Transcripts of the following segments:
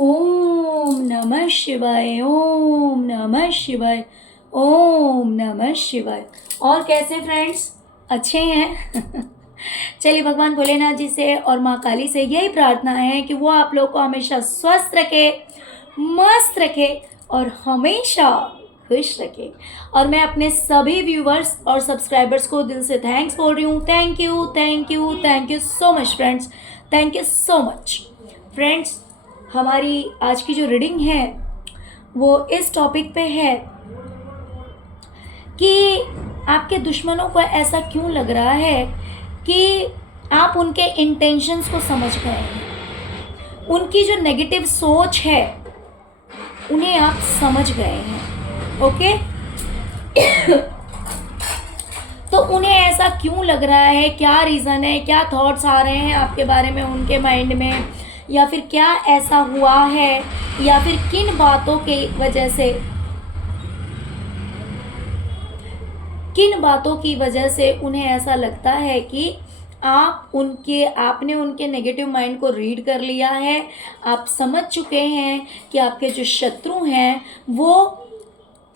ओम नमः शिवाय, ओम नमः शिवाय, ओम नमः शिवाय। और कैसे फ्रेंड्स, अच्छे हैं? चलिए, भगवान भोलेनाथ जी से और माँ काली से यही प्रार्थना है कि वो आप लोग को हमेशा स्वस्थ रखे, मस्त रखे और हमेशा खुश रखे। और मैं अपने सभी व्यूवर्स और सब्सक्राइबर्स को दिल से थैंक्स बोल रही हूँ। Thank you, thank you, thank you so much friends, thank you so much friends. हमारी आज की जो रीडिंग है वो इस टॉपिक पे है कि आपके दुश्मनों को ऐसा क्यों लग रहा है कि आप उनके इंटेंशंस को समझ गए हैं, उनकी जो नेगेटिव सोच है उन्हें आप समझ गए हैं। ओके तो उन्हें ऐसा क्यों लग रहा है, क्या रीज़न है, क्या थॉट्स आ रहे हैं आपके बारे में उनके माइंड में, या फिर क्या ऐसा हुआ है, या फिर किन बातों की वजह से उन्हें ऐसा लगता है कि आपने उनके नेगेटिव माइंड को रीड कर लिया है। आप समझ चुके हैं कि आपके जो शत्रु हैं वो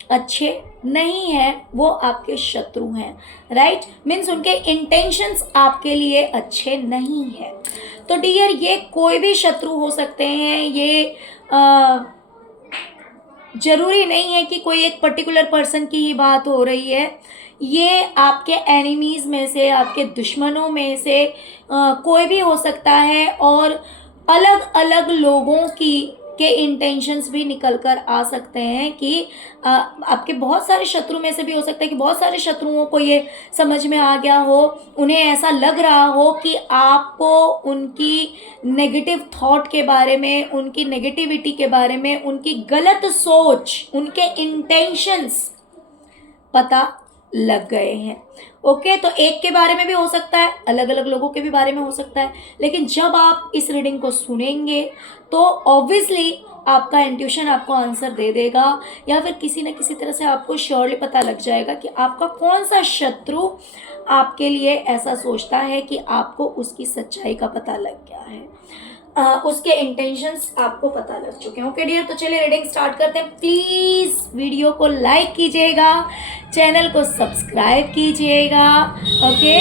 अच्छे नहीं है, वो आपके शत्रु हैं। राइट, मीन्स उनके इंटेंशंस आपके लिए अच्छे नहीं है। तो डियर, ये कोई भी शत्रु हो सकते हैं, ये जरूरी नहीं है कि कोई एक पर्टिकुलर पर्सन की ही बात हो रही है। ये आपके एनिमीज में से, आपके दुश्मनों में से कोई भी हो सकता है। और अलग अलग लोगों के इंटेंशंस भी निकल कर आ सकते हैं कि आपके बहुत सारे शत्रु में से भी हो सकता है कि बहुत सारे शत्रुओं को ये समझ में आ गया हो, उन्हें ऐसा लग रहा हो कि आपको उनकी नेगेटिव थॉट के बारे में, उनकी नेगेटिविटी के बारे में, उनकी गलत सोच, उनके इंटेंशंस पता लग गए हैं। ओके, तो एक के बारे में भी हो सकता है, अलग अलग लोगों के भी बारे में हो सकता है। लेकिन जब आप इस रीडिंग को सुनेंगे तो ऑब्वियसली आपका इंट्यूशन आपको आंसर दे देगा, या फिर किसी न किसी तरह से आपको श्योरली पता लग जाएगा कि आपका कौन सा शत्रु आपके लिए ऐसा सोचता है कि आपको उसकी सच्चाई का पता लग गया है, उसके इंटेंशंस आपको पता लग चुके हैं। ओके डियर, तो चलिए रीडिंग स्टार्ट करते हैं। प्लीज़ वीडियो को लाइक कीजिएगा, चैनल को सब्सक्राइब कीजिएगा। ओके,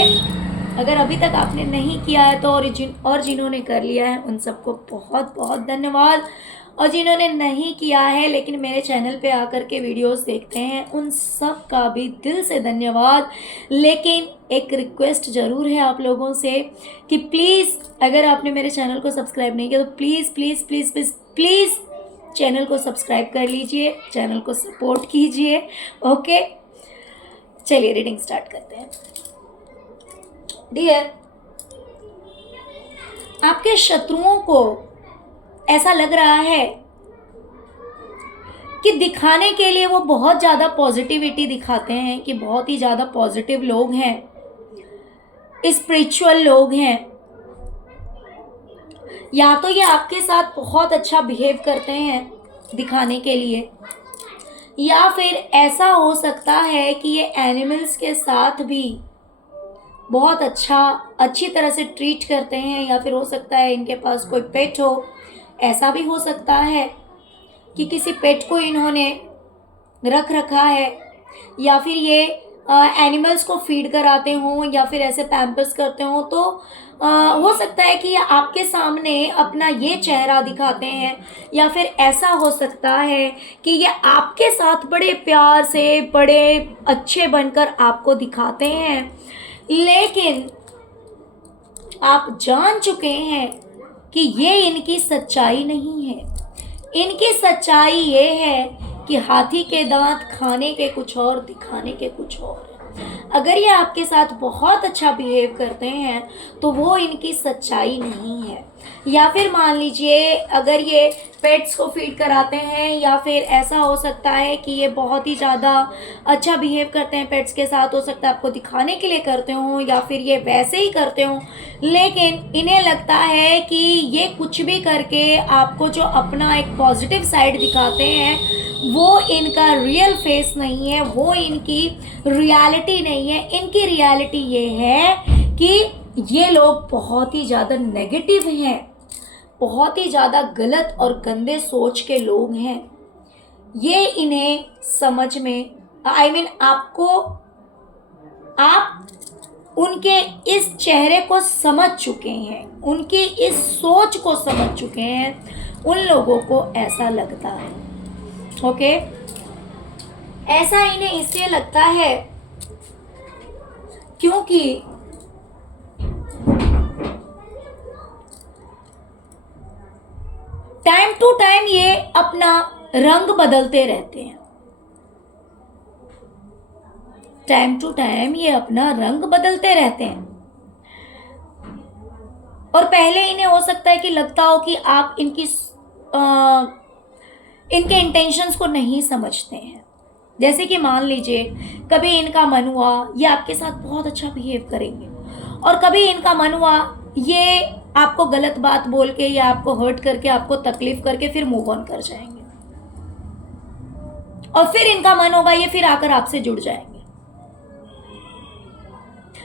अगर अभी तक आपने नहीं किया है तो और जिन्होंने कर लिया है उन सबको बहुत बहुत धन्यवाद, और जिन्होंने नहीं किया है लेकिन मेरे चैनल पे आकर के वीडियोस देखते हैं उन सब का भी दिल से धन्यवाद। लेकिन एक रिक्वेस्ट ज़रूर है आप लोगों से कि प्लीज़, अगर आपने मेरे चैनल को सब्सक्राइब नहीं किया तो please please please please please channel को सब्सक्राइब कर लीजिए, चैनल को सपोर्ट कीजिए। ओके, चलिए रीडिंग स्टार्ट करते हैं। डियर, आपके शत्रुओं को ऐसा लग रहा है कि दिखाने के लिए वो बहुत ज़्यादा पॉजिटिविटी दिखाते हैं, कि बहुत ही ज़्यादा पॉजिटिव लोग हैं, स्पिरिचुअल लोग हैं, या तो ये आपके साथ बहुत अच्छा बिहेव करते हैं दिखाने के लिए, या फिर ऐसा हो सकता है कि ये एनिमल्स के साथ भी बहुत अच्छी तरह से ट्रीट करते हैं, या फिर हो सकता है इनके पास कोई पेट हो। ऐसा भी हो सकता है कि किसी पेट को इन्होंने रख रखा है, या फिर ये एनिमल्स को फीड कराते हों, या फिर ऐसे पैम्पर्स करते हों। तो हो सकता है कि ये आपके सामने अपना ये चेहरा दिखाते हैं, या फिर ऐसा हो सकता है कि ये आपके साथ बड़े प्यार से, बड़े अच्छे बनकर आपको दिखाते हैं, लेकिन आप जान चुके हैं कि ये इनकी सच्चाई नहीं है। इनकी सच्चाई ये है कि हाथी के दांत खाने के कुछ और, दिखाने के कुछ और। अगर ये आपके साथ बहुत अच्छा बिहेव करते हैं तो वो इनकी सच्चाई नहीं है। या फिर मान लीजिए अगर ये पेट्स को फीड कराते हैं, या फिर ऐसा हो सकता है कि ये बहुत ही ज़्यादा अच्छा बिहेव करते हैं पेट्स के साथ, हो सकता है आपको दिखाने के लिए करते हों, या फिर ये वैसे ही करते हों, लेकिन इन्हें लगता है कि ये कुछ भी करके आपको जो अपना एक पॉजिटिव साइड दिखाते हैं वो इनका रियल फेस नहीं है, वो इनकी रियलिटी नहीं है। इनकी रियलिटी ये है कि ये लोग बहुत ही ज़्यादा नेगेटिव हैं, बहुत ही ज़्यादा गलत और गंदे सोच के लोग हैं। ये इन्हें समझ में आपको, आप उनके इस चेहरे को समझ चुके हैं, उनकी इस सोच को समझ चुके हैं, उन लोगों को ऐसा लगता है। ओके, ऐसा इन्हें इसलिए लगता है क्योंकि टाइम टू टाइम ये अपना रंग बदलते रहते हैं। टाइम टू टाइम ये अपना रंग बदलते रहते हैं। और पहले इन्हें हो सकता है कि लगता हो कि आप इनके इंटेंशंस को नहीं समझते हैं। जैसे कि मान लीजिए कभी इनका मन हुआ ये आपके साथ बहुत अच्छा बिहेव करेंगे, और कभी इनका मन हुआ ये आपको गलत बात बोल के या आपको हर्ट करके, आपको तकलीफ करके फिर मूव ऑन कर जाएंगे, और फिर इनका मन होगा ये फिर आकर आपसे जुड़ जाएंगे।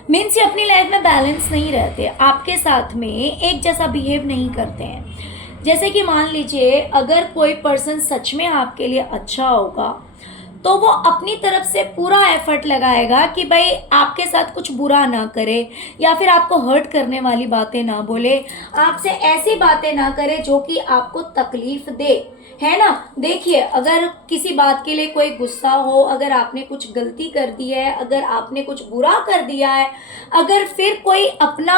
मीन्स ये अपनी लाइफ में बैलेंस नहीं रहते, आपके साथ में एक जैसा बिहेव नहीं करते हैं। जैसे कि मान लीजिए अगर कोई पर्सन सच में आपके लिए अच्छा होगा तो वो अपनी तरफ से पूरा एफर्ट लगाएगा कि भाई आपके साथ कुछ बुरा ना करे, या फिर आपको हर्ट करने वाली बातें ना बोले, आपसे ऐसी बातें ना करे जो कि आपको तकलीफ दे, है ना। देखिए अगर किसी बात के लिए कोई गुस्सा हो, अगर आपने कुछ गलती कर दी है, अगर आपने कुछ बुरा कर दिया है, अगर फिर कोई अपना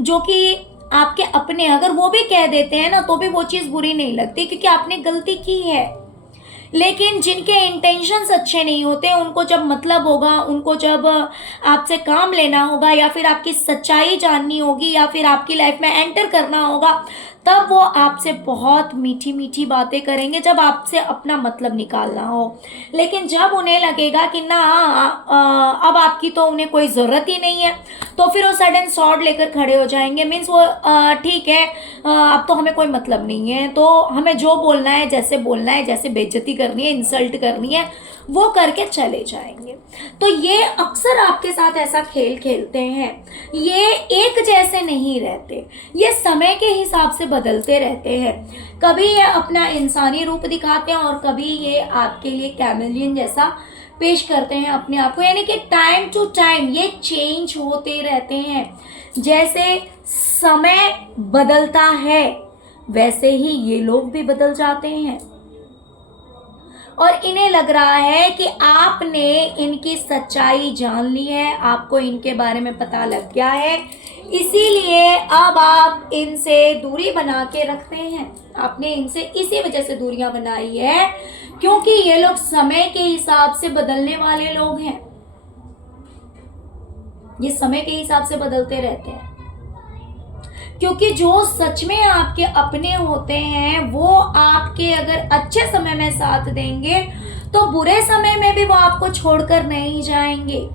जो कि आपके अपने अगर वो भी कह देते हैं ना, तो भी वो चीज़ बुरी नहीं लगती क्योंकि आपने गलती की है। लेकिन जिनके इंटेंशंस अच्छे नहीं होते, उनको जब मतलब होगा, उनको जब आपसे काम लेना होगा, या फिर आपकी सच्चाई जाननी होगी, या फिर आपकी लाइफ में एंटर करना होगा, तब वो आपसे बहुत मीठी मीठी बातें करेंगे जब आपसे अपना मतलब निकालना हो। लेकिन जब उन्हें लगेगा कि ना अब आपकी तो उन्हें कोई ज़रूरत ही नहीं है, तो फिर वो सडन शॉट लेकर खड़े हो जाएंगे। मीन्स वो ठीक है, अब तो हमें कोई मतलब नहीं है, तो हमें जो बोलना है, जैसे बोलना है, जैसे बेइज्जती करनी है, इंसल्ट करनी है, वो करके चले जाएंगे। तो ये अक्सर आपके साथ ऐसा खेल खेलते हैं। ये एक जैसे नहीं रहते, ये समय के हिसाब से बदलते रहते हैं। कभी ये अपना इंसानी रूप दिखाते हैं और कभी ये आपके लिए कैमेलियन जैसा पेश करते हैं अपने आप को, यानी कि टाइम टू टाइम ये चेंज होते रहते हैं। जैसे समय बदलता है वैसे ही ये लोग भी बदल जाते हैं, और इन्हें लग रहा है कि आपने इनकी सच्चाई जान ली है, आपको इनके बारे में पता लग गया है, इसीलिए अब आप इनसे दूरी बना के रखते हैं। आपने इनसे इसी वजह से दूरियां बनाई है क्योंकि ये लोग समय के हिसाब से बदलने वाले लोग हैं। ये समय के हिसाब से बदलते रहते हैं, क्योंकि जो सच में आपके अपने होते हैं वो आपके अगर अच्छे समय में साथ देंगे तो बुरे समय में भी वो आपको छोड़कर नहीं जाएंगे।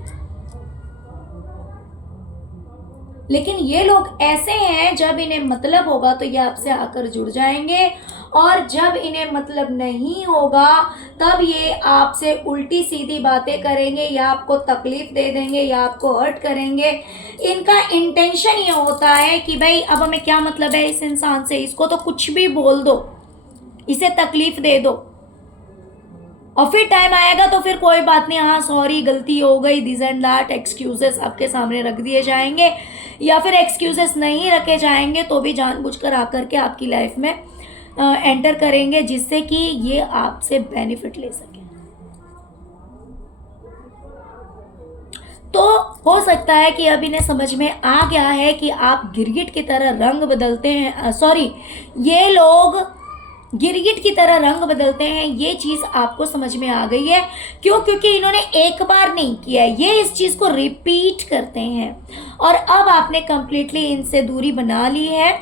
लेकिन ये लोग ऐसे हैं, जब इन्हें मतलब होगा तो ये आपसे आकर जुड़ जाएंगे, और जब इन्हें मतलब नहीं होगा तब ये आपसे उल्टी सीधी बातें करेंगे, या आपको तकलीफ दे देंगे, या आपको हर्ट करेंगे। इनका इंटेंशन ये होता है कि भाई अब हमें क्या मतलब है इस इंसान से, इसको तो कुछ भी बोल दो, इसे तकलीफ दे दो, और फिर टाइम आएगा तो फिर कोई बात नहीं, हाँ सॉरी गलती हो गई, दिस एंड दैट एक्सक्यूजेस आपके सामने रख दिए जाएंगे, या फिर एक्सक्यूजेस नहीं रखे जाएंगे तो भी जानबूझकर आकर के आपकी लाइफ में एंटर करेंगे, जिससे कि ये आपसे बेनिफिट ले सके। तो हो सकता है कि अब इन्हें समझ में आ गया है कि आप गिरगिट की तरह रंग बदलते हैं, सॉरी ये लोग गिरगिट की तरह रंग बदलते हैं। ये चीज़ आपको समझ में आ गई है। क्यों? क्योंकि इन्होंने एक बार नहीं किया है, ये इस चीज़ को रिपीट करते हैं, और अब आपने कंप्लीटली इनसे दूरी बना ली है।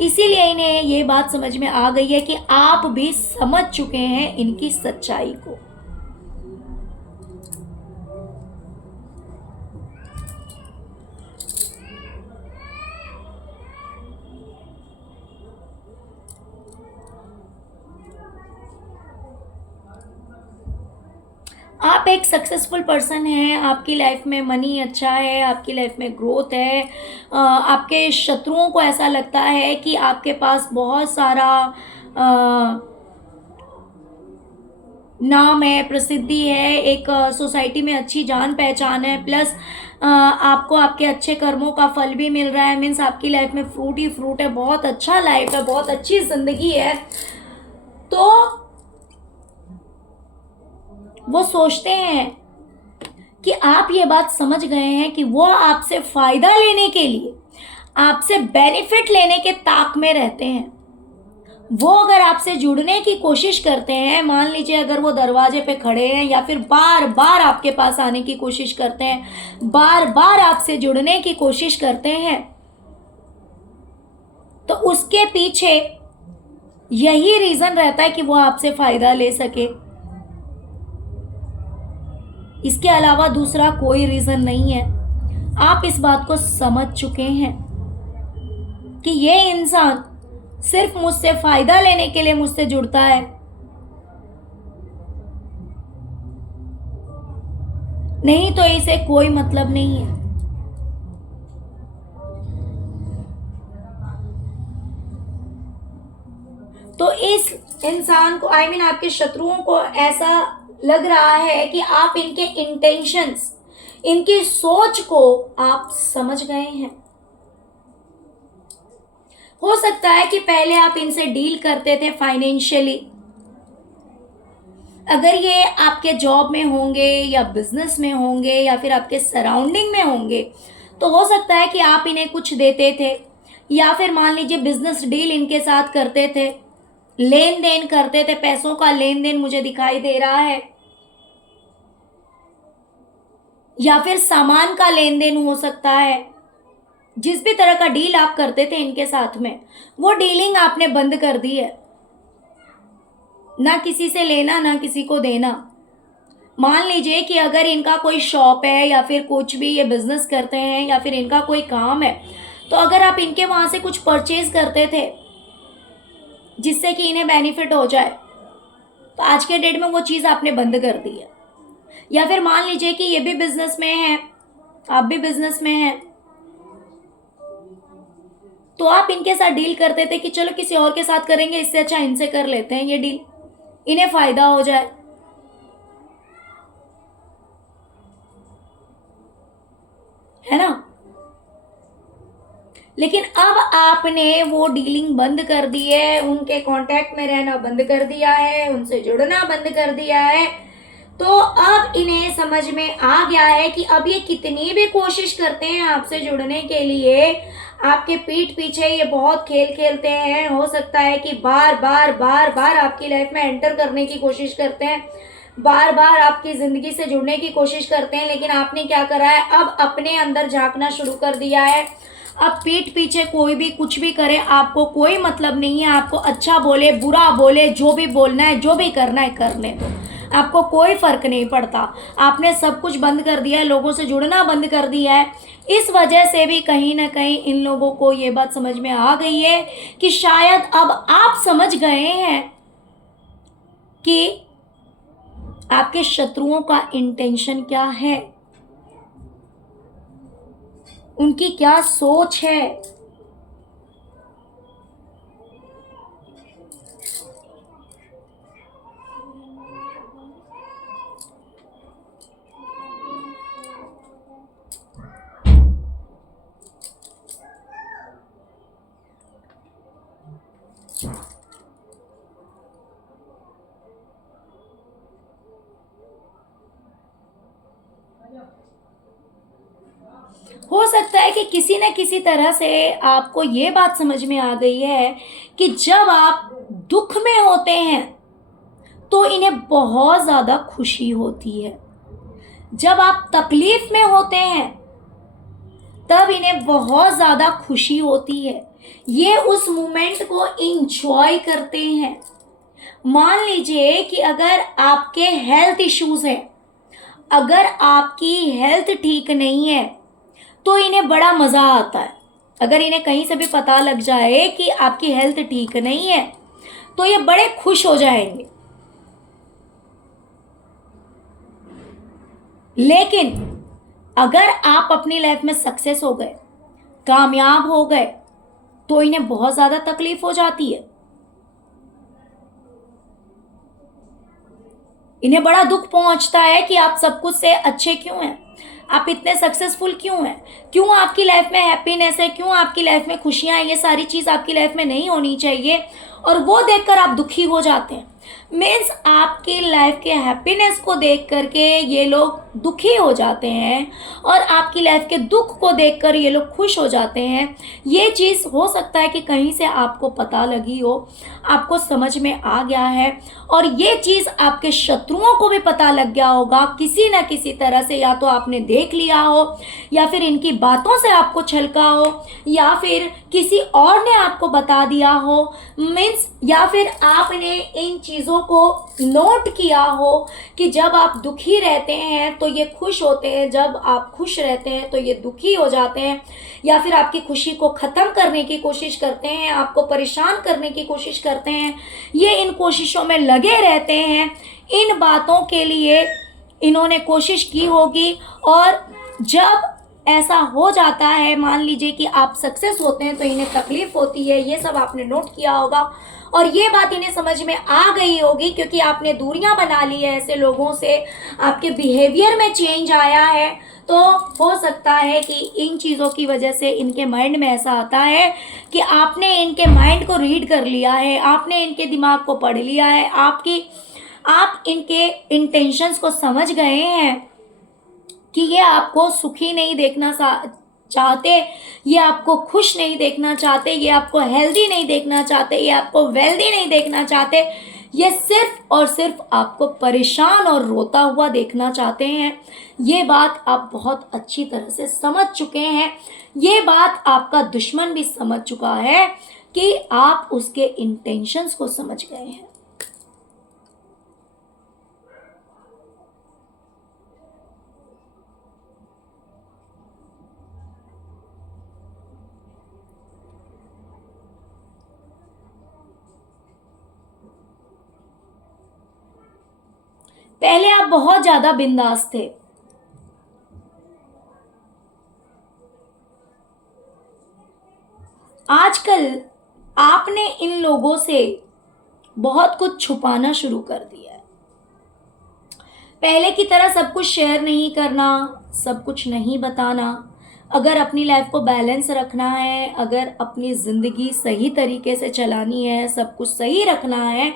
इसीलिए इन्हें ये बात समझ में आ गई है कि आप भी समझ चुके हैं इनकी सच्चाई को। आप एक सक्सेसफुल पर्सन हैं, आपकी लाइफ में मनी अच्छा है, आपकी लाइफ में ग्रोथ है। आपके शत्रुओं को ऐसा लगता है कि आपके पास बहुत सारा नाम है, प्रसिद्धि है, एक सोसाइटी में अच्छी जान पहचान है, प्लस आपको आपके अच्छे कर्मों का फल भी मिल रहा है। मीन्स आपकी लाइफ में फ्रूट ही फ्रूट है, बहुत अच्छा लाइफ है, बहुत अच्छी ज़िंदगी है। तो वो सोचते हैं कि आप ये बात समझ गए हैं कि वो आपसे फ़ायदा लेने के लिए, आपसे बेनिफिट लेने के ताक में रहते हैं। वो अगर आपसे जुड़ने की कोशिश करते हैं, मान लीजिए अगर वो दरवाजे पे खड़े हैं या फिर बार बार आपके पास आने की कोशिश करते हैं, बार बार आपसे जुड़ने की कोशिश करते हैं, तो उसके पीछे यही रीज़न रहता है कि वो आपसे फ़ायदा ले सके। इसके अलावा दूसरा कोई रीज़न नहीं है। आप इस बात को समझ चुके हैं कि ये इंसान सिर्फ मुझसे फ़ायदा लेने के लिए मुझसे जुड़ता है, नहीं तो इसे कोई मतलब नहीं है। तो इस इंसान को, आई मीन आपके शत्रुओं को ऐसा लग रहा है कि आप इनके इंटेंशंस, इनकी सोच को आप समझ गए हैं। हो सकता है कि पहले आप इनसे डील करते थे फाइनेंशियली। अगर ये आपके जॉब में होंगे या बिजनेस में होंगे या फिर आपके सराउंडिंग में होंगे, तो हो सकता है कि आप इन्हें कुछ देते थे, या फिर मान लीजिए बिजनेस डील इनके साथ करते थे, लेन देन करते थे, पैसों का लेन देन मुझे दिखाई दे रहा है, या फिर सामान का लेन देन हो सकता है। जिस भी तरह का डील आप करते थे इनके साथ में, वो डीलिंग आपने बंद कर दी है। ना किसी से लेना, ना किसी को देना। मान लीजिए कि अगर इनका कोई शॉप है या फिर कुछ भी ये बिजनेस करते हैं या फिर इनका कोई काम है, तो अगर आप इनके वहाँ से कुछ परचेज करते थे जिससे कि इन्हें बेनिफिट हो जाए, तो आज के डेट में वो चीज़ आपने बंद कर दी है। या फिर मान लीजिए कि ये भी बिजनेस में है, आप भी बिजनेस में हैं, तो आप इनके साथ डील करते थे कि चलो किसी और के साथ करेंगे, इससे अच्छा इनसे कर लेते हैं ये डील, इन्हें फायदा हो जाए, है ना। लेकिन अब आपने वो डीलिंग बंद कर दी है, उनके कांटेक्ट में रहना बंद कर दिया है, उनसे जुड़ना बंद कर दिया है। तो अब इन्हें समझ में आ गया है कि अब ये कितनी भी कोशिश करते हैं आपसे जुड़ने के लिए, आपके पीठ पीछे ये बहुत खेल खेलते हैं। हो सकता है कि बार बार बार बार आपकी लाइफ में एंटर करने की कोशिश करते हैं, बार बार आपकी ज़िंदगी से जुड़ने की कोशिश करते हैं, लेकिन आपने क्या करा है, अब अपने अंदर झांकना शुरू कर दिया है। अब पीठ पीछे कोई भी कुछ भी करे, आपको कोई मतलब नहीं है। आपको अच्छा बोले, बुरा बोले, जो भी बोलना है, जो भी करना है करने दो, आपको कोई फ़र्क नहीं पड़ता। आपने सब कुछ बंद कर दिया है, लोगों से जुड़ना बंद कर दिया है। इस वजह से भी कहीं ना कहीं इन लोगों को ये बात समझ में आ गई है कि शायद अब आप समझ गए हैं कि आपके शत्रुओं का इंटेंशन क्या है, उनकी क्या सोच है। हो सकता है कि किसी न किसी तरह से आपको ये बात समझ में आ गई है कि जब आप दुख में होते हैं तो इन्हें बहुत ज़्यादा खुशी होती है, जब आप तकलीफ में होते हैं तब इन्हें बहुत ज़्यादा खुशी होती है। ये उस मोमेंट को इंजॉय करते हैं। मान लीजिए कि अगर आपके हेल्थ इश्यूज़ हैं, अगर आपकी हेल्थ ठीक नहीं है, तो इन्हें बड़ा मज़ा आता है। अगर इन्हें कहीं से भी पता लग जाए कि आपकी हेल्थ ठीक नहीं है, तो ये बड़े खुश हो जाएंगे। लेकिन अगर आप अपनी लाइफ में सक्सेस हो गए, कामयाब हो गए, तो इन्हें बहुत ज़्यादा तकलीफ हो जाती है। इन्हें बड़ा दुख पहुंचता है कि आप सब कुछ से अच्छे क्यों हैं, आप इतने सक्सेसफुल क्यों हैं, क्यों आपकी लाइफ में हैप्पीनेस है, क्यों आपकी लाइफ में खुशियां हैं। ये सारी चीज़ आपकी लाइफ में नहीं होनी चाहिए, और वो देखकर आप दुखी हो जाते हैं। मीन्स आपकी लाइफ के हैप्पीनेस को देख करके ये लोग दुखी हो जाते हैं, और आपकी लाइफ के दुख को देखकर ये लोग खुश हो जाते हैं। ये चीज़ हो सकता है कि कहीं से आपको पता लगी हो, आपको समझ में आ गया है, और ये चीज़ आपके शत्रुओं को भी पता लग गया होगा किसी न किसी तरह से। या तो आपने देख लिया हो, या फिर इनकी बातों से आपको छलका हो, या फिर किसी और ने आपको बता दिया हो, मीन्स या फिर आपने इन चीज़ों को नोट किया हो कि जब आप दुखी रहते हैं तो ये खुश होते हैं, जब आप खुश रहते हैं तो ये दुखी हो जाते हैं, या फिर आपकी खुशी को ख़त्म करने की कोशिश करते हैं, आपको परेशान करने की कोशिश करते हैं। ये इन कोशिशों में लगे रहते हैं। इन बातों के लिए इन्होंने कोशिश की होगी, और जब ऐसा हो जाता है, मान लीजिए कि आप सक्सेस होते हैं, तो इन्हें तकलीफ होती है। ये सब आपने नोट किया होगा, और ये बात इन्हें समझ में आ गई होगी, क्योंकि आपने दूरियां बना ली है ऐसे लोगों से, आपके बिहेवियर में चेंज आया है। तो हो सकता है कि इन चीज़ों की वजह से इनके माइंड में ऐसा आता है कि आपने इनके माइंड को रीड कर लिया है, आपने इनके दिमाग को पढ़ लिया है, आप इनके इंटेंशंस को समझ गए हैं कि ये आपको सुखी नहीं देखना चाहते, ये आपको खुश नहीं देखना चाहते, ये आपको हेल्दी नहीं देखना चाहते, ये आपको वेल्दी नहीं देखना चाहते। ये सिर्फ और सिर्फ आपको परेशान और रोता हुआ देखना चाहते हैं। ये बात आप बहुत अच्छी तरह से समझ चुके हैं। ये बात आपका दुश्मन भी समझ चुका है कि आप उसके इंटेंशंस को समझ गए हैं। पहले आप बहुत ज्यादा बिंदास थे, आजकल आपने इन लोगों से बहुत कुछ छुपाना शुरू कर दिया है। पहले की तरह सब कुछ शेयर नहीं करना, सब कुछ नहीं बताना। अगर अपनी लाइफ को बैलेंस रखना है, अगर अपनी ज़िंदगी सही तरीके से चलानी है, सब कुछ सही रखना है,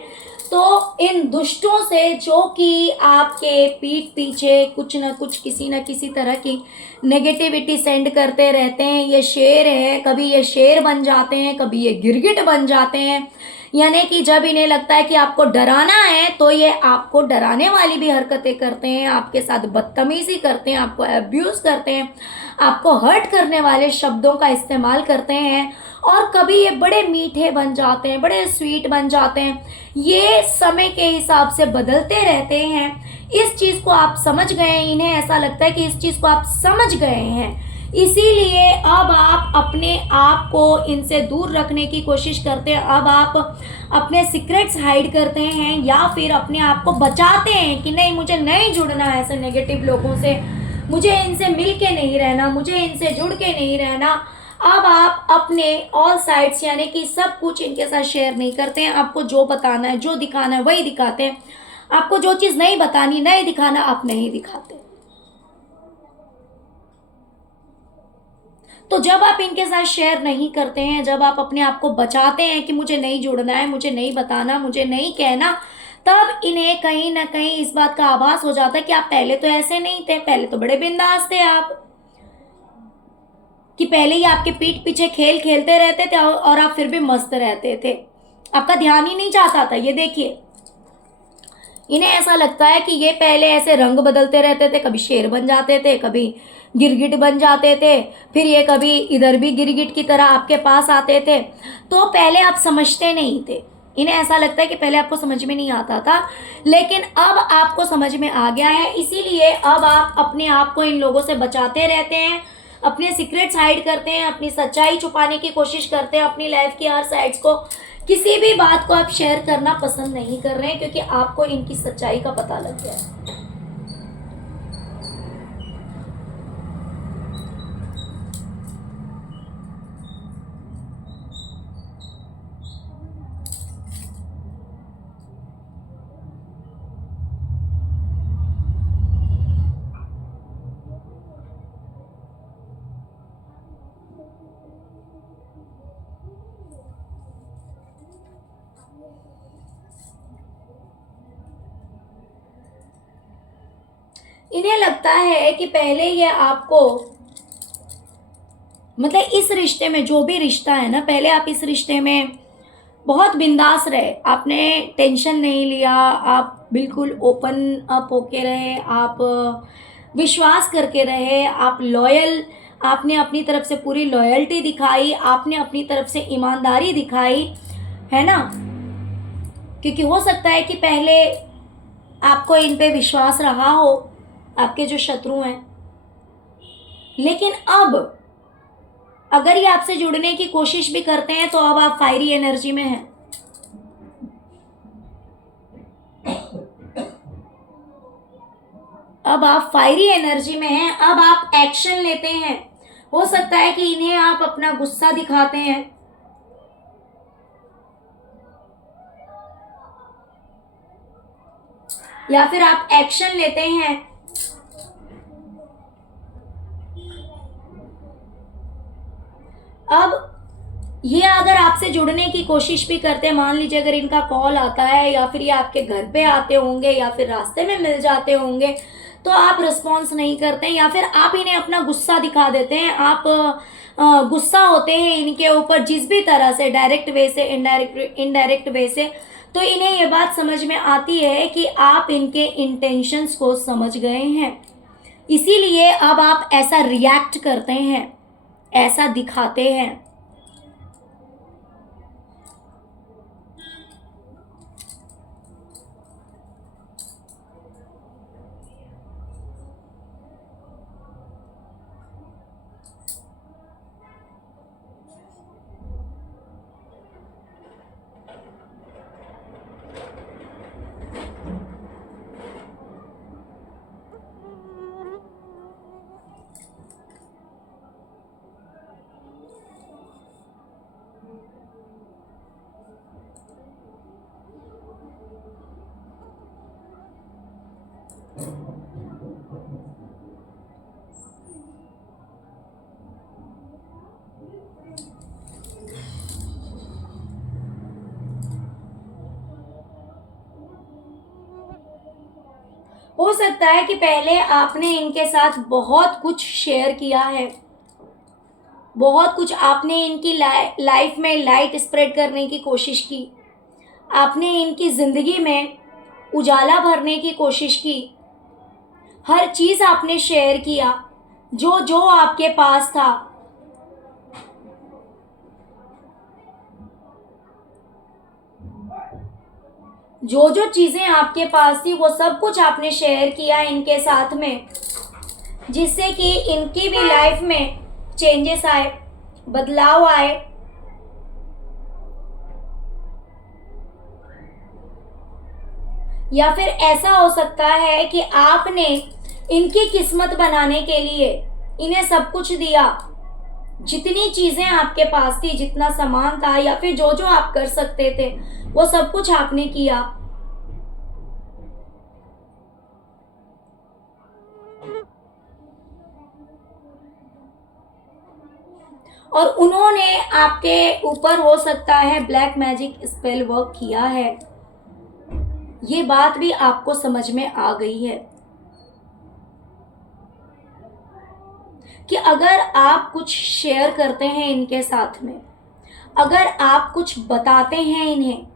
तो इन दुष्टों से जो कि आपके पीठ पीछे कुछ न कुछ किसी न किसी तरह की नेगेटिविटी सेंड करते रहते हैं। ये शेर है, कभी ये शेर बन जाते हैं, कभी ये गिरगिट बन जाते हैं। यानी कि जब इन्हें लगता है कि आपको डराना है, तो ये आपको डराने वाली भी हरकतें करते हैं, आपके साथ बदतमीज़ी करते हैं, आपको अब्यूज़ करते हैं, आपको हर्ट करने वाले शब्दों का इस्तेमाल करते हैं। और कभी ये बड़े मीठे बन जाते हैं, बड़े स्वीट बन जाते हैं। ये समय के हिसाब से बदलते रहते हैं। इस चीज़ को आप समझ गए हैं, इन्हें ऐसा लगता है कि इस चीज़ को आप समझ गए हैं, इसीलिए अब आप अपने आप को इनसे दूर रखने की कोशिश करते हैं। अब आप अपने सीक्रेट्स हाइड करते हैं, या फिर अपने आप को बचाते हैं कि नहीं, मुझे नहीं जुड़ना है ऐसे नेगेटिव लोगों से, मुझे इनसे मिल के नहीं रहना, मुझे इनसे जुड़ के नहीं रहना। अब आप अपने ऑल साइड्स यानी कि सब कुछ इनके साथ शेयर नहीं करते हैं। आपको जो बताना है, जो दिखाना है, वही दिखाते हैं। आपको जो चीज़ नहीं बतानी, नहीं दिखाना, आप नहीं दिखाते। तो जब आप इनके साथ शेयर नहीं करते हैं, जब आप अपने आप को बचाते हैं कि मुझे नहीं जुड़ना है, मुझे नहीं बताना, मुझे नहीं कहना, तब इन्हें कहीं ना कहीं इस बात का आभास हो जाता है कि आप पहले तो ऐसे नहीं थे, पहले तो बड़े बिंदास थे आप, कि पहले ही आपके पीठ पीछे खेल खेलते रहते थे, और आप फिर भी मस्त रहते थे, आपका ध्यान ही नहीं चाहता था। ये देखिए, इन्हें ऐसा लगता है कि ये पहले ऐसे रंग बदलते रहते थे, कभी शेर बन जाते थे, कभी गिरगिट बन जाते थे, फिर ये कभी इधर भी गिरगिट की तरह आपके पास आते थे। तो पहले आप समझते नहीं थे, इन्हें ऐसा लगता है कि पहले आपको समझ में नहीं आता था, लेकिन अब आपको समझ में आ गया है। इसीलिए अब आप अपने आप को इन लोगों से बचाते रहते हैं, अपने सीक्रेट्स हाइड करते हैं, अपनी सच्चाई छुपाने की कोशिश करते हैं, अपनी लाइफ की हर साइड्स को, किसी भी बात को आप शेयर करना पसंद नहीं कर रहे हैं, क्योंकि आपको इनकी सच्चाई का पता लग गया है। इन्हें लगता है कि पहले ये आपको, मतलब इस रिश्ते में, जो भी रिश्ता है ना, पहले आप इस रिश्ते में बहुत बिंदास रहे, आपने टेंशन नहीं लिया, आप बिल्कुल ओपन अप होके रहे, आप विश्वास करके रहे, आप लॉयल, आपने अपनी तरफ से पूरी लॉयल्टी दिखाई, आपने अपनी तरफ से ईमानदारी दिखाई, है ना। क्योंकि हो सकता है कि पहले आपको इन पे विश्वास रहा हो, आपके जो शत्रु हैं, लेकिन अब अगर ये आपसे जुड़ने की कोशिश भी करते हैं तो अब आप फायरी एनर्जी में हैं। अब आप फायरी एनर्जी में हैं, अब आप एक्शन लेते हैं। हो सकता है कि इन्हें आप अपना गुस्सा दिखाते हैं, या फिर आप एक्शन लेते हैं। अब ये अगर आपसे जुड़ने की कोशिश भी करते हैं, मान लीजिए अगर इनका कॉल आता है या फिर ये आपके घर पे आते होंगे या फिर रास्ते में मिल जाते होंगे, तो आप रिस्पॉन्स नहीं करते हैं या फिर आप इन्हें अपना गुस्सा दिखा देते हैं। आप गुस्सा होते हैं इनके ऊपर जिस भी तरह से, डायरेक्ट वे से, इनडायरेक्ट वे से। तो इन्हें ये बात समझ में आती है कि आप इनके इंटेंशंस को समझ गए हैं, इसीलिए अब आप ऐसा रिएक्ट करते हैं, ऐसा दिखाते हैं। हो सकता है कि पहले आपने इनके साथ बहुत कुछ शेयर किया है, बहुत कुछ आपने इनकी लाइफ में लाइट स्प्रेड करने की कोशिश की, आपने इनकी ज़िंदगी में उजाला भरने की कोशिश की, हर चीज़ आपने शेयर किया, जो जो आपके पास था। जो जो चीज़ें आपके पास थी वो सब कुछ आपने शेयर किया इनके साथ में, जिससे कि इनकी भी लाइफ में चेंजेस आए, बदलाव आए। या फिर ऐसा हो सकता है कि आपने इनकी किस्मत बनाने के लिए इन्हें सब कुछ दिया, जितनी चीज़ें आपके पास थी, जितना सामान था, या फिर जो जो आप कर सकते थे वो सब कुछ आपने किया। और उन्होंने आपके ऊपर हो सकता है ब्लैक मैजिक स्पेल वर्क किया है, ये बात भी आपको समझ में आ गई है कि अगर आप कुछ शेयर करते हैं इनके साथ में, अगर आप कुछ बताते हैं इन्हें,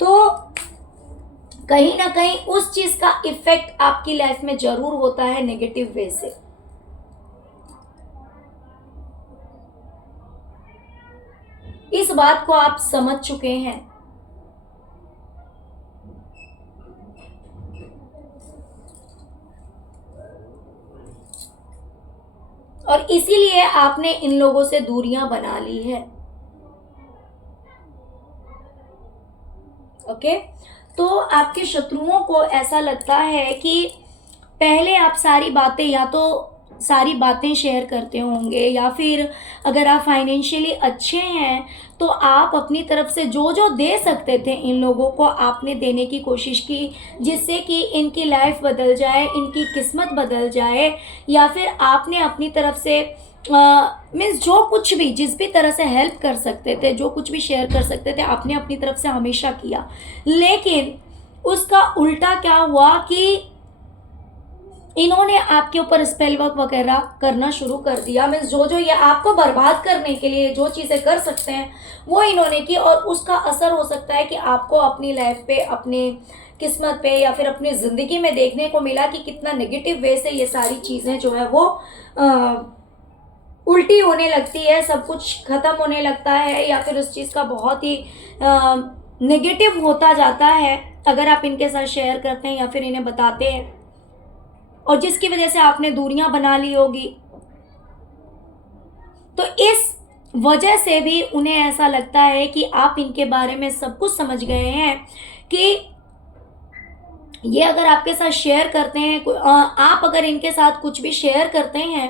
तो कहीं ना कहीं उस चीज का इफेक्ट आपकी लाइफ में जरूर होता है नेगेटिव वे से। इस बात को आप समझ चुके हैं। और इसीलिए आपने इन लोगों से दूरियां बना ली है। ओके, तो आपके शत्रुओं को ऐसा लगता है कि पहले आप सारी बातें, या तो सारी बातें शेयर करते होंगे, या फिर अगर आप फाइनेंशियली अच्छे हैं तो आप अपनी तरफ से जो जो दे सकते थे इन लोगों को आपने देने की कोशिश की, जिससे कि इनकी लाइफ बदल जाए, इनकी किस्मत बदल जाए। या फिर आपने अपनी तरफ से मीन्स जो कुछ भी जिस भी तरह से हेल्प कर सकते थे, जो कुछ भी शेयर कर सकते थे, आपने अपनी तरफ से हमेशा किया। लेकिन उसका उल्टा क्या हुआ कि इन्होंने आपके ऊपर स्पेल वर्क वगैरह करना शुरू कर दिया। मीन्स जो जो ये आपको बर्बाद करने के लिए जो चीज़ें कर सकते हैं वो इन्होंने की, और उसका असर हो सकता है कि आपको अपनी लाइफ पे, अपनी किस्मत पे, या फिर अपनी ज़िंदगी में देखने को मिला कि कितना नेगेटिव वे से ये सारी चीज़ें जो है वो उल्टी होने लगती है, सब कुछ ख़त्म होने लगता है, या फिर उस चीज़ का बहुत ही नेगेटिव होता जाता है अगर आप इनके साथ शेयर करते हैं या फिर इन्हें बताते हैं, और जिसकी वजह से आपने दूरियां बना ली होगी। तो इस वजह से भी उन्हें ऐसा लगता है कि आप इनके बारे में सब कुछ समझ गए हैं कि ये अगर आपके साथ शेयर करते हैं, आप अगर इनके साथ कुछ भी शेयर करते हैं,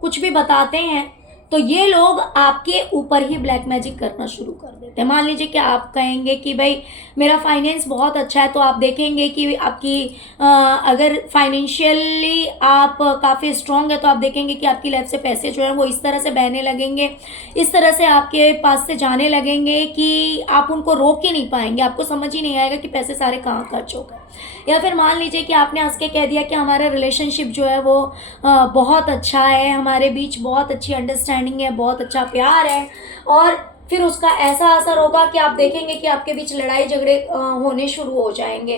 कुछ भी बताते हैं, तो ये लोग आपके ऊपर ही ब्लैक मैजिक करना शुरू कर देते हैं। मान लीजिए कि आप कहेंगे कि भाई मेरा फाइनेंस बहुत अच्छा है, तो आप देखेंगे कि आपकी अगर फाइनेंशियली आप काफ़ी स्ट्रांग है, तो आप देखेंगे कि आपकी लाइफ से पैसे जो हैं वो इस तरह से बहने लगेंगे, इस तरह से आपके पास से जाने लगेंगे कि आप उनको रोक ही नहीं पाएंगे, आपको समझ ही नहीं आएगा कि पैसे सारे कहाँ खर्च हो गए। या फिर मान लीजिए कि आपने हंस के कह दिया कि हमारा रिलेशनशिप जो है वो बहुत अच्छा है, हमारे बीच बहुत अच्छी अंडरस्टैंडिंग है, बहुत अच्छा प्यार है, और फिर उसका ऐसा असर होगा कि आप देखेंगे कि आपके बीच लड़ाई झगड़े होने शुरू हो जाएंगे।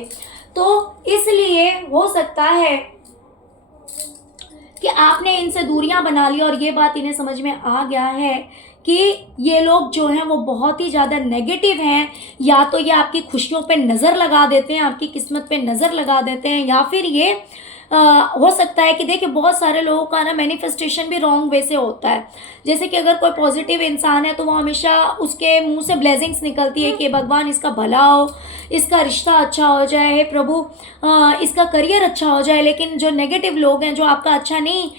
तो इसलिए हो सकता है कि आपने इनसे दूरियां बना ली और ये बात इन्हें समझ में आ गया है कि ये लोग जो हैं वो बहुत ही ज़्यादा नेगेटिव हैं। या तो ये आपकी खुशियों पे नज़र लगा देते हैं, आपकी किस्मत पे नज़र लगा देते हैं, या फिर ये हो सकता है कि देखिए बहुत सारे लोगों का ना मैनिफेस्टेशन भी रॉन्ग वे से होता है। जैसे कि अगर कोई पॉजिटिव इंसान है तो वो हमेशा उसके मुंह से ब्लेसिंग्स निकलती है कि भगवान इसका भला हो, इसका रिश्ता अच्छा हो जाए, हे प्रभु इसका करियर अच्छा हो जाए। लेकिन जो नेगेटिव लोग हैं, जो आपका अच्छा नहीं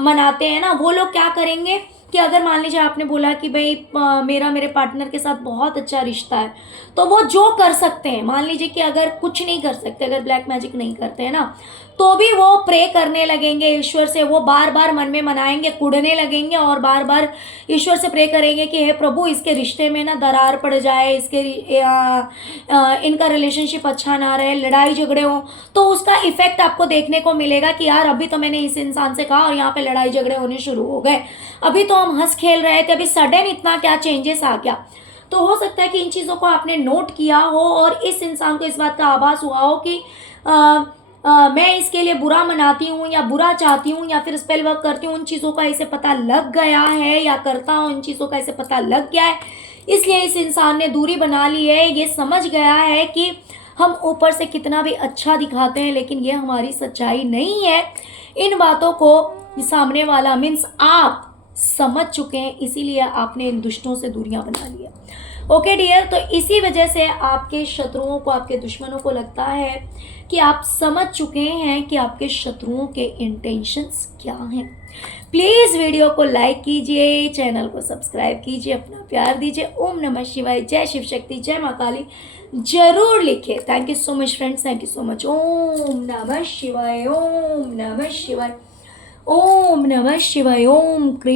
मनाते हैं ना, वो लोग क्या करेंगे कि अगर मान लीजिए आपने बोला कि भाई मेरा मेरे पार्टनर के साथ बहुत अच्छा रिश्ता है, तो वो जो कर सकते हैं, मान लीजिए कि अगर कुछ नहीं कर सकते, अगर ब्लैक मैजिक नहीं करते हैं ना, तो भी वो प्रे करने लगेंगे ईश्वर से, वो बार बार मन में मनाएंगे, कुड़ने लगेंगे और बार बार ईश्वर से प्रे करेंगे कि हे प्रभु इसके रिश्ते में ना दरार पड़ जाए, इनका रिलेशनशिप अच्छा ना रहे, लड़ाई झगड़े हो। तो उसका इफेक्ट आपको देखने को मिलेगा कि यार अभी तो मैंने इस इंसान से कहा और यहाँ पे लड़ाई झगड़े होने शुरू हो गए, अभी तो हम हंस खेल रहे थे, अभी सडन इतना क्या चेंजेस आ गया। तो हो सकता है कि इन चीज़ों को आपने नोट किया हो और इस इंसान को इस बात का आभास हुआ हो कि मैं इसके लिए बुरा मनाती हूँ या बुरा चाहती हूँ या फिर स्पेल वर्क करती हूँ, उन चीज़ों का इसे पता लग गया है, या करता हूँ इन चीज़ों का इसे पता लग गया है, इसलिए इस इंसान ने दूरी बना ली है। ये समझ गया है कि हम ऊपर से कितना भी अच्छा दिखाते हैं लेकिन ये हमारी सच्चाई नहीं है। इन बातों को सामने वाला मीन्स आप समझ चुके हैं, इसीलिए आपने इन दुष्टों से दूरियां बना ली है। ओके डियर, तो इसी वजह से आपके शत्रुओं को, आपके दुश्मनों को लगता है कि आप समझ चुके हैं कि आपके शत्रुओं के इंटेंशंस क्या हैं। प्लीज़ वीडियो को लाइक कीजिए, चैनल को सब्सक्राइब कीजिए, अपना प्यार दीजिए। ओम नमः शिवाय, जय शिव शक्ति, जय माँ काली जरूर लिखिए। Thank you so much friends, thank you so much. Om नमः शिवाय, ओम नमः शिवाय, ओम नमः शिवाय, ओम क्रीम।